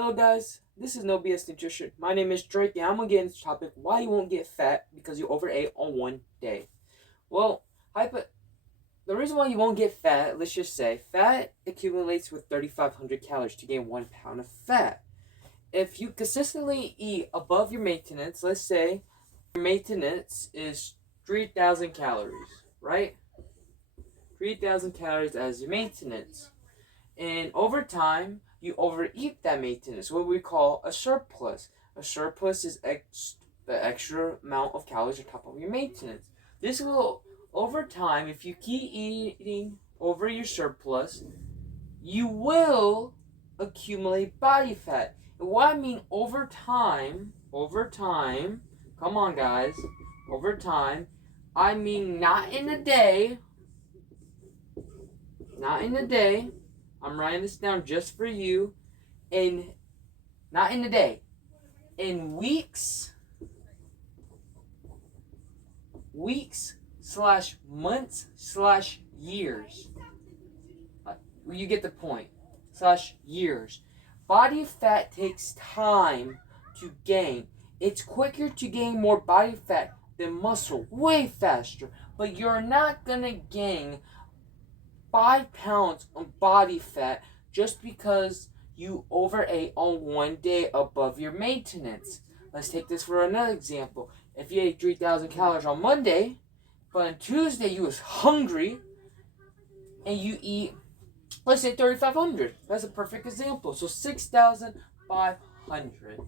Hello guys, this is No BS Nutrition. My name is Drake and I'm gonna get into the topic why you won't get fat because you overate on one day. Well, the reason why you won't get fat, let's just say, fat accumulates with 3,500 calories to gain 1 pound of fat. If you consistently eat above your maintenance, let's say your maintenance is 3,000 calories, right? 3,000 calories as your maintenance. And over time, you overeat that maintenance, what we call a surplus. A surplus is the extra amount of calories on top of your maintenance. This will, over time, if you keep eating over your surplus, you will accumulate body fat. And what I mean over time, come on guys, over time, I mean not in a day. I'm writing this down just for you. In Not in a day. In weeks/months/years. You get the point. /years. Body fat takes time to gain. It's quicker to gain more body fat than muscle, way faster. But you're not gonna gain 5 pounds of body fat just because you overate on one day above your maintenance. Let's take this for another example. If you ate 3,000 calories on Monday, but on Tuesday you was hungry and you eat, let's say 3,500. That's a perfect example. So 6,500.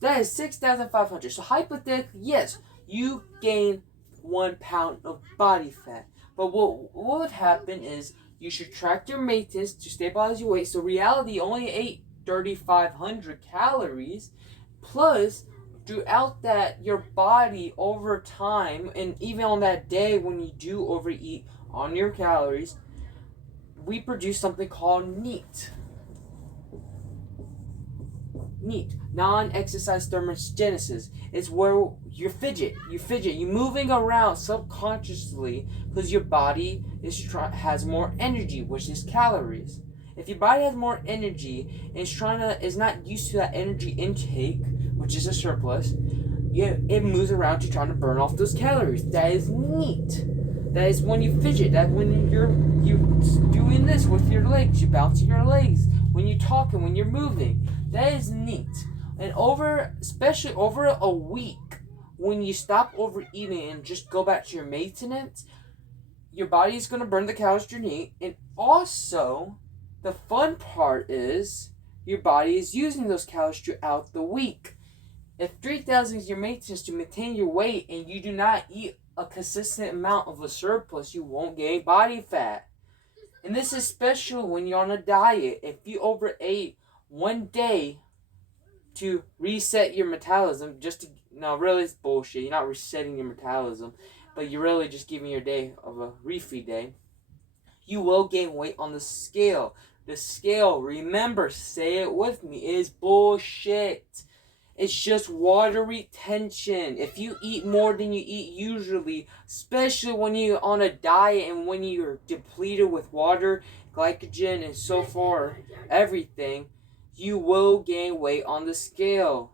That is 6,500. So hypothetically, yes, you gain 1 pound of body fat. But what would happen is you should track your maintenance to stabilize your weight. So reality only ate 3,500 calories. Plus, throughout that, your body over time, and even on that day when you do overeat on your calories, we produce something called NEAT, non-exercise thermogenesis. It's where you fidget, you're moving around subconsciously because your body has more energy, which is calories. If your body has more energy and is not used to that energy intake, which is a surplus, it moves around to trying to burn off those calories. That is NEAT. That is when you fidget. That when you're doing this with your legs, you're bouncing your legs. When you're talking, when you're moving, that is NEAT. And especially over a week, when you stop overeating and just go back to your maintenance, your body is going to burn the calories you need. And also, the fun part is your body is using those calories throughout the week. If 3,000 is your maintenance to maintain your weight and you do not eat a consistent amount of a surplus, you won't gain body fat. And this is special when you're on a diet. If you overate one day to reset your metabolism, really it's bullshit. You're not resetting your metabolism, but you're really just giving your day of a refeed day. You will gain weight on the scale. The scale, remember, say it with me, is bullshit. It's just water retention. If you eat more than you eat usually, especially when you're on a diet and when you're depleted with water, glycogen, and so forth, everything, you will gain weight on the scale.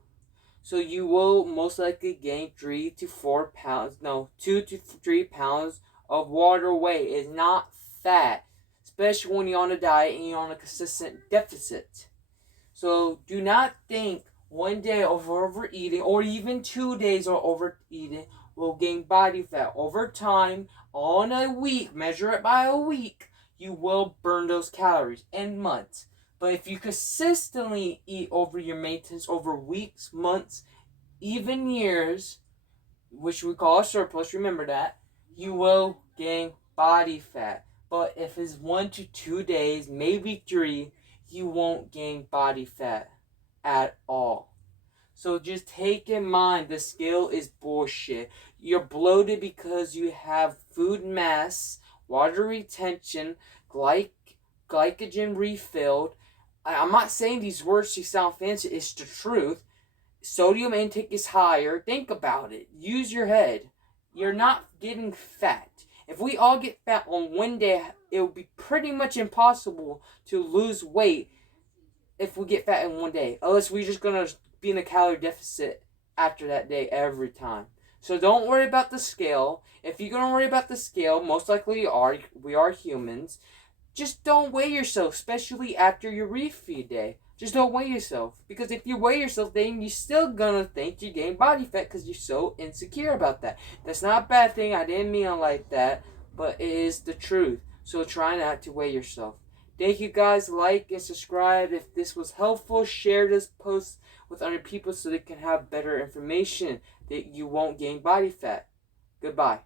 So you will most likely gain 2 to 3 pounds of water weight. It's not fat, especially when you're on a diet and you're on a consistent deficit. So do not think one day of overeating or even 2 days of overeating will gain body fat. Over time, on a week, measure it by a week, you will burn those calories in months. But if you consistently eat over your maintenance over weeks, months, even years, which we call a surplus, remember that, you will gain body fat. But if it's 1 to 2 days, maybe 3, you won't gain body fat at all. So just take in mind, the scale is bullshit. You're bloated because you have food mass, water retention, glycogen refilled. I'm not saying these words to sound fancy, it's the truth. Sodium intake is higher. Think about it. Use your head. You're not getting fat. If we all get fat on one day, it would be pretty much impossible to lose weight if we get fat in one day, unless we're just gonna be in a calorie deficit after that day every time. So don't worry about the scale. If you're gonna worry about the scale, most likely we are humans. Just don't weigh yourself, especially after your refeed day. Just don't weigh yourself. Because if you weigh yourself, then you're still gonna think you gain body fat because you're so insecure about that. That's not a bad thing. I didn't mean it like that. But it is the truth. So try not to weigh yourself. Thank you guys. Like and subscribe. If this was helpful, share this post with other people so they can have better information that you won't gain body fat. Goodbye.